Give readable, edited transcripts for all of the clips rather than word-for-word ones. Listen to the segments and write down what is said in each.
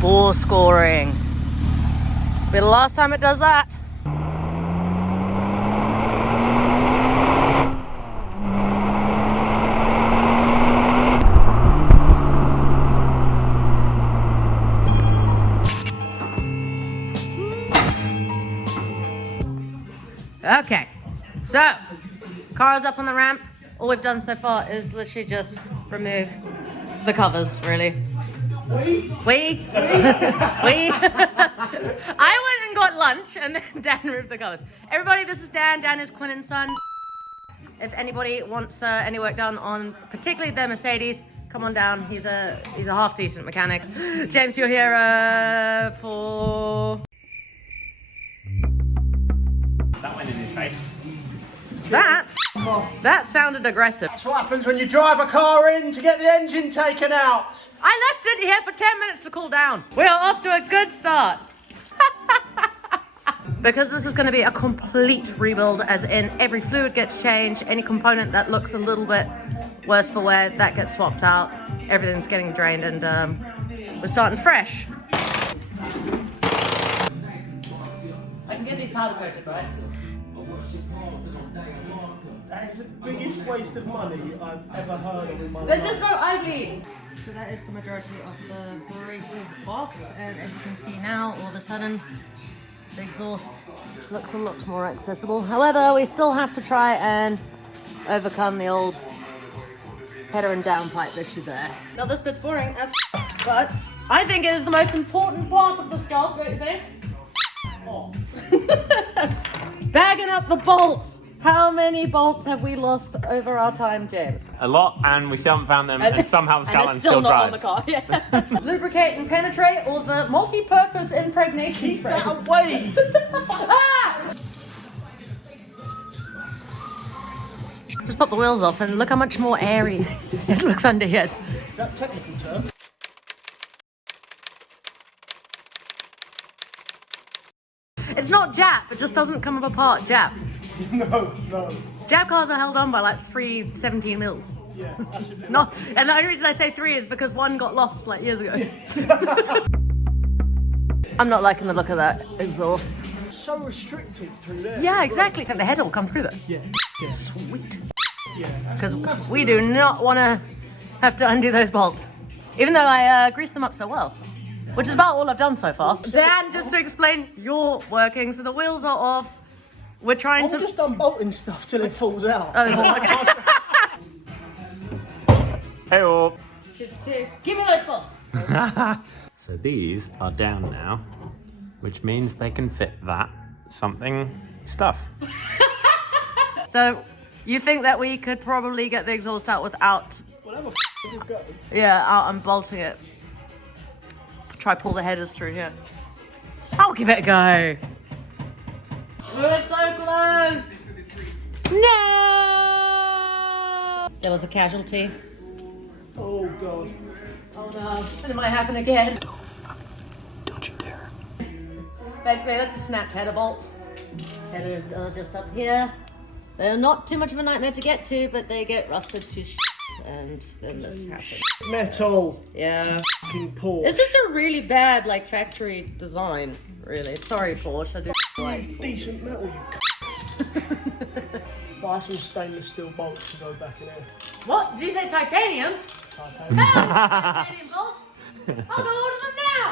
bore scoring. Be the last time it does that. Okay, so car's up on the ramp. All we've done so far is literally just remove the covers, really. We? I went and got lunch and then Dan removed the covers. Everybody, this is Dan. Dan is Quinn and Son. If anybody wants any work done on particularly their Mercedes, come on down. He's a half decent mechanic. James, you're here for... That went in his face. That sounded aggressive. That's what happens when you drive a car in to get the engine taken out. I left it here for 10 minutes to cool down. We are off to a good start. Because this is going to be a complete rebuild, as in every fluid gets changed, any component that looks a little bit worse for wear, that gets swapped out, everything's getting drained, and we're starting fresh. I can get these powder coated, right? That is the biggest waste of money I've ever heard of in my life. They're just so ugly. So that is the majority of the braces off, and as you can see now, all of a sudden, the exhaust looks a lot more accessible. However, we still have to try and overcome the old header and downpipe issue there. Now this bit's boring as but I think it is the most important part of this job, don't you think? Oh. Bagging up the bolts. How many bolts have we lost over our time, James? A lot, and we still haven't found them, and somehow the Scotland still not drives. on the car. Yeah. Lubricate and penetrate, or the multi-purpose impregnation Keep spray. that away! Ah! Just pop the wheels off and look how much more airy it looks under here. Is that a technical term? It's not Jap, it just doesn't come apart Jap. No. Jap cars are held on by like 317 mils. Yeah, that's a bit. No, and the only reason I say 3 is because one got lost like years ago. I'm not liking the look of that exhaust. So restricted through there. Yeah, exactly. The head will come through there. Yeah. Sweet. Yeah. Because we do not want to have to undo those bolts. Even though I greased them up so well. Which is about all I've done so far. Dan, just to explain, you're working, so the wheels are off. We're trying I'm to... just unbolting stuff till it falls out. Oh, is it? Okay. Hey-oh. Give me those bolts. So these are down now, which means they can fit that stuff. So, you think that we could probably get the exhaust out without... Whatever you've got. Yeah, out unbolting it. Try pull the headers through here. I'll give it a go. We're so close. No! There was a casualty. Oh god. Oh no, it might happen again. Don't you dare. Basically, that's a snapped header bolt. Headers are just up here. They're not too much of a nightmare to get to, but they get rusted to and then this happens. Metal. Yeah. Fucking Porsche. It's just a really bad, like, factory design, really. Sorry, Porsche, I do like. Decent metal, you Buy some stainless steel bolts to go back in there. What? Did you say titanium? Titanium. Titanium bolts? I'll go order them now!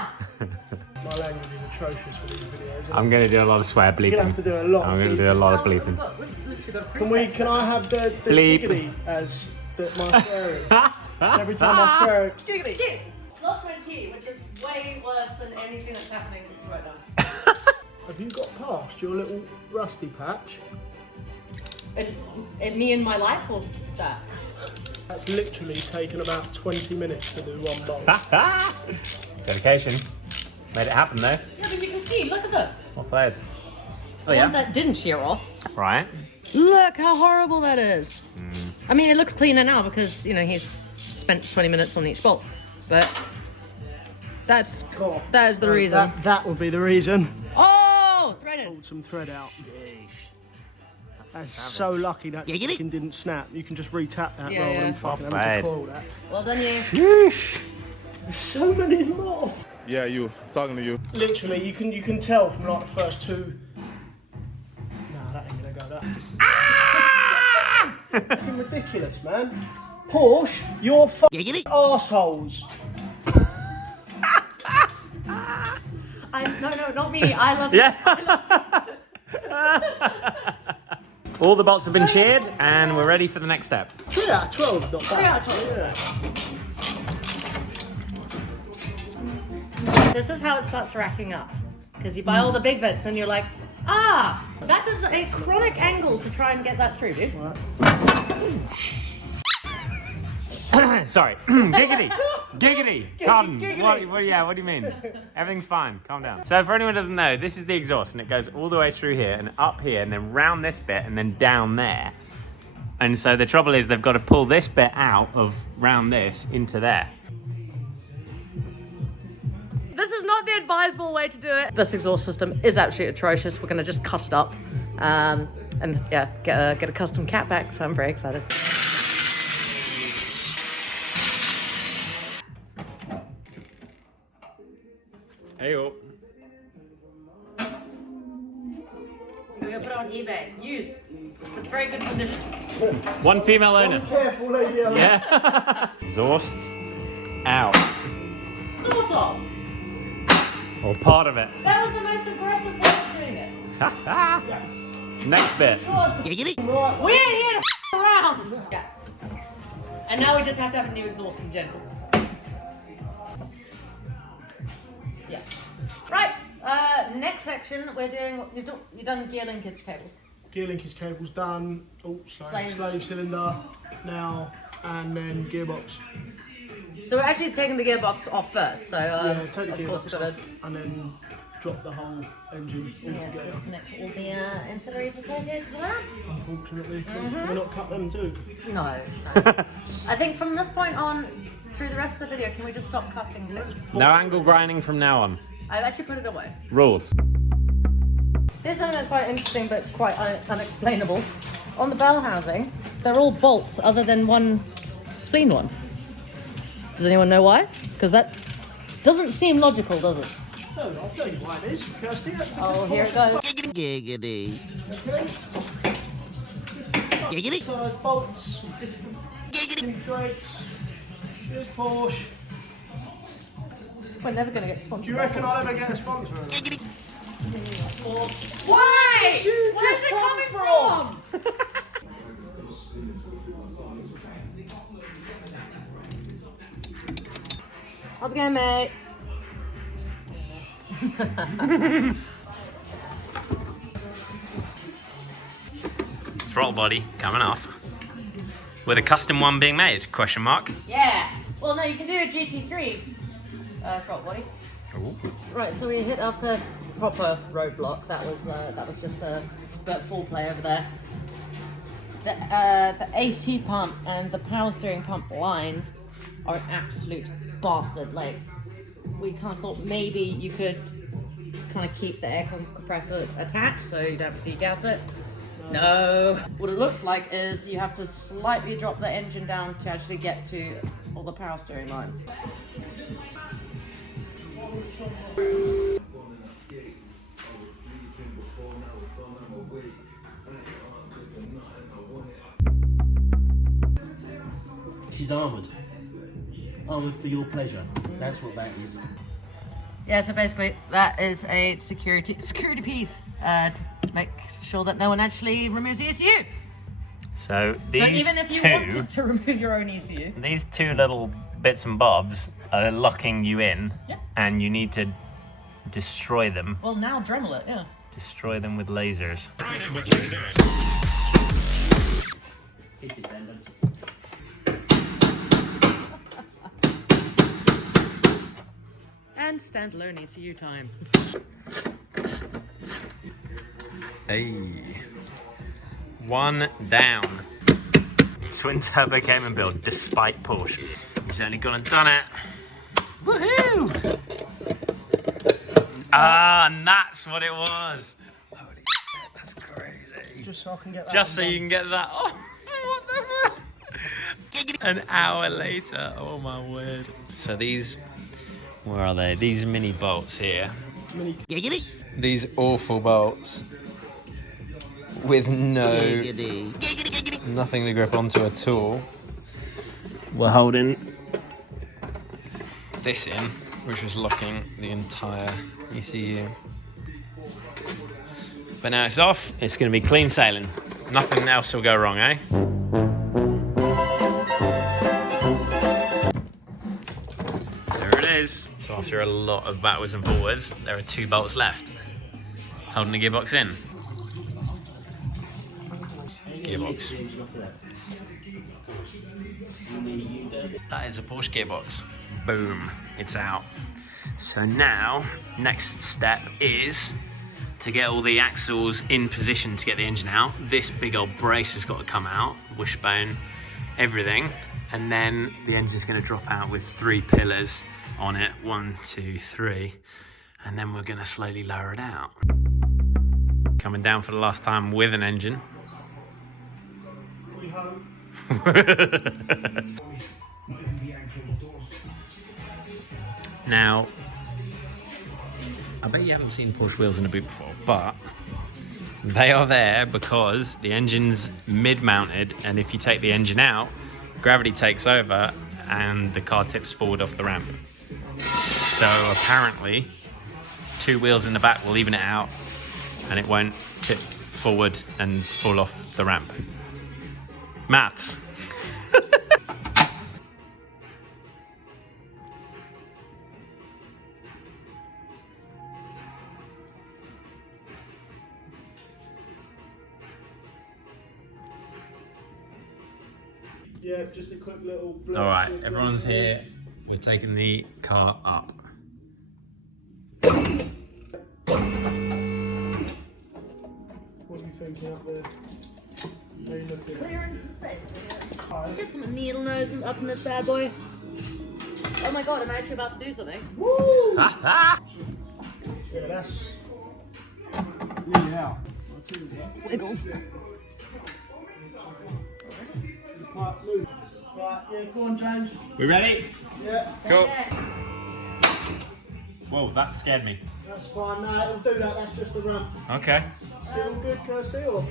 My language is atrocious for these videos. I'm going to do a lot of swear bleeping. You're going to have to do a lot. I'm going to do a lot of bleeping. Can I have the Bleep. giggity as my swearing? Every time I swear, giggity. Lost my tea, which is way worse than anything that's happening right now. Have you got past your little rusty patch? Me and my life, or that? That's literally taken about 20 minutes to do one bolt. Dedication. Made it happen though. Yeah, but you can see, look at this. What for those? Oh One that didn't shear off. Right. Look how horrible that is. I mean, it looks cleaner now because, you know, he's spent 20 minutes on each bolt. But that is the reason. That would be the reason. Oh, threaded. Pulled some thread out. That's so lucky that fucking didn't snap. You can just re-tap that rather than fucking having to coil that. Well done, you. Yeesh. There's so many more. Yeah, you. Talking to you. Literally, you can tell from like the first two. No, that ain't gonna go that. Fucking ridiculous, man. Porsche, you're fucking arseholes. No, not me. I love Yeah. All the bolts have been sheared and we're ready for the next step. 3 out of 12 is not bad. 3 out of 12. Yeah. This is how it starts racking up. Because you buy all the big bits, then you're like, ah, that is a chronic angle to try and get that through, dude. Sorry. Giggity. Giggity. Calm. Giggity. What do you mean? Everything's fine. Calm down. So for anyone who doesn't know, this is the exhaust and it goes all the way through here and up here and then round this bit and then down there. And so the trouble is they've got to pull this bit out of round this into there. This is not the advisable way to do it. This exhaust system is absolutely atrocious. We're going to just cut it up and yeah, get a custom cat back. So I'm very excited. Hey, oh. We're going to put it on eBay. Used. It's very good condition. One female owner. Careful, lady. Yeah. Exhaust out. Sort of. Or part of it. That was the most aggressive way of doing it. Next bit. We ain't here to f around. Yeah. And now we just have to have a new exhaust in general. Yeah. Right. Next section, we're doing. You've done gear linkage cables. Gear linkage cable's done. Oh, Slave. slave cylinder now, and then gearbox. So we're actually taking the gearbox off first. So Yeah, take the of course gearbox we've got to. off, and then drop the whole engine Yeah, altogether. disconnect all the ancillaries associated with that. Unfortunately, can we not cut them too? No. I think from this point on, through the rest of the video, can we just stop cutting things? No angle grinding from now on. I've actually put it away. Rules. Here's something that's quite interesting but quite unexplainable. On the bell housing, they're all bolts other than one spleen one. Does anyone know why? Because that doesn't seem logical, does it? No, I'll tell you why it is, Kirsty. Oh, here it goes. Giggity. Okay. Giggity. Size bolts, different grades. Here's Porsche. We're never going to get Do sponsored. you reckon I'll ever get a sponsor? Why? you Where's just it come coming from? How's it going, mate? Throttle body coming off. With a custom one being made, question mark. Yeah. Well, no, you can do a GT3 throttle body. Ooh. Right, so we hit our first proper roadblock. That was just a full play over there. The AC pump and the power steering pump lines are an absolute bastard. Like, we kind of thought maybe you could kind of keep the air compressor attached so you don't have to degas it. No. What it looks like is you have to slightly drop the engine down to actually get to all the power steering lines. This is armoured. Armoured for your pleasure. That's what that is. Yeah, so basically that is a security piece to make sure that no one actually removes the ECU. So these So even if you wanted to remove your own ECU. these two little bits and bobs are locking you in, Yeah. and you need to destroy them. Well, now Dremel it, yeah. Destroy them with lasers. Hit it then, don't you? And standalone ECU time. Hey. One down. Twin Turbo Cayman build, despite Porsche. He's only gone and done it. Woohoo! Ah, and that's what it was. Holy shit, that's crazy. Just so I can get that. Just so you can get that. Oh, what the fuck? An hour later. Oh my word. So these Where are they? These mini bolts here. Giggity. These awful bolts with Giggity. nothing to grip onto at all. We're holding this in, which was locking the entire ECU. But now it's off, it's going to be clean sailing. Nothing else will go wrong, eh? There it is. So after a lot of backwards and forwards, there are 2 bolts left, holding the gearbox in. Gearbox. That is a Porsche gearbox. Boom, it's out. So now, next step is to get all the axles in position to get the engine out. This big old brace has got to come out, wishbone, everything. And then the engine's gonna drop out with 3 pillars on it, 1, 2, 3. And then we're gonna slowly lower it out. Coming down for the last time with an engine. We hope. Now, I bet you haven't seen Porsche wheels in a boot before, but they are there because the engine's mid-mounted, and if you take the engine out, gravity takes over and the car tips forward off the ramp. So apparently, 2 wheels in the back will even it out and it won't tip forward and fall off the ramp. Maths. Yeah, just a quick little. All right, everyone's here. We're taking the car up. What are you thinking up there? How you looking? Clearance and space. Get some needle nose up in this bad boy. Oh my god, I'm actually about to do something. Woo! Yeah, that's really out. I'll tell you what. Wiggles. Right, move. Right, yeah, go on, James. We ready? Yeah, Cool. Whoa, that scared me. that's fine. No, it'll do that. That's just a ramp. Okay. Still good, Kirsty? Or?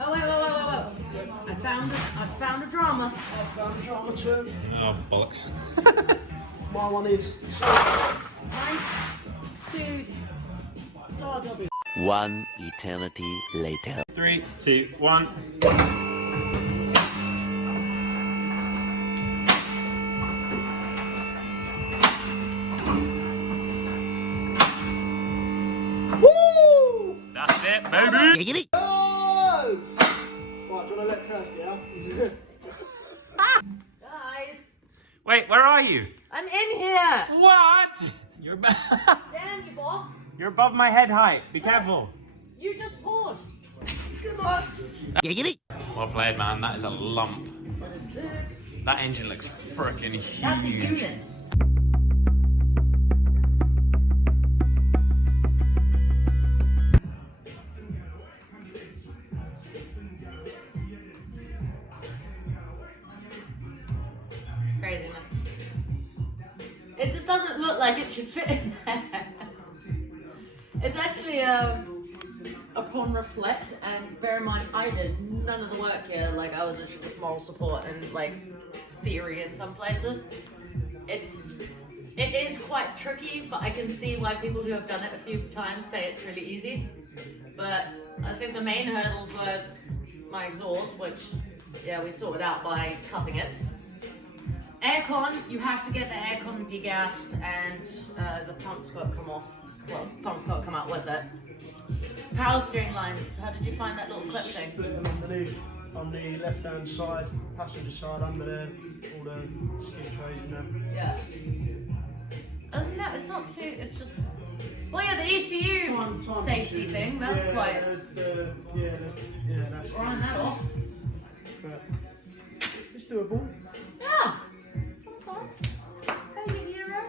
Oh wait. I found a drama. I found a drama too. Oh, bollocks. My one is. Nice. 2. Star W. 1 eternity later. 3, 2, 1. Woo! That's it, baby. Giggity. Yes! Right, do you want to let Kirsty out? Guys, Wait, where are you? I'm in here. What? You're Damn you, boss. You're above my head height. Be careful. You just poured. Good on. Giggity. Well played, man. That is a lump. What is this? That engine looks freaking huge. That's a unit. Crazy, man. It just doesn't look like it should fit in there. It's actually upon reflect, and bear in mind I did none of the work here. Like I was just moral support and like theory in some places. It is quite tricky, but I can see why people who have done it a few times say it's really easy. But I think the main hurdles were my exhaust, which yeah we sorted out by cutting it. Aircon, you have to get the aircon degassed, and the pump's got to come off. Well, pump's got to come out with it. Power steering lines. How did you find that little clip thing? Split them underneath, on the left-hand side, passenger side, under there, all the skin trays and that. Yeah. No, it's not too. It's just. Well, yeah, the ECU Time safety issue. thing. That's yeah, quite. That's Grind that off. But it's doable. Yeah. Hey, Euro.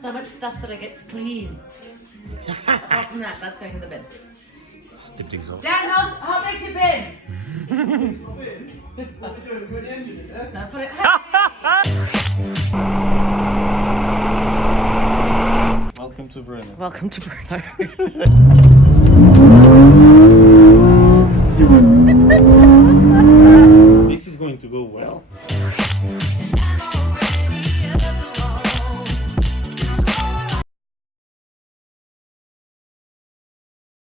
So so much stuff that I get to clean. Apart from that, that's going in the bin. Stipped exhaust. Dan, how big's your bin? No, put it. Welcome to Bruno. Welcome to Bruno. This is going to go well.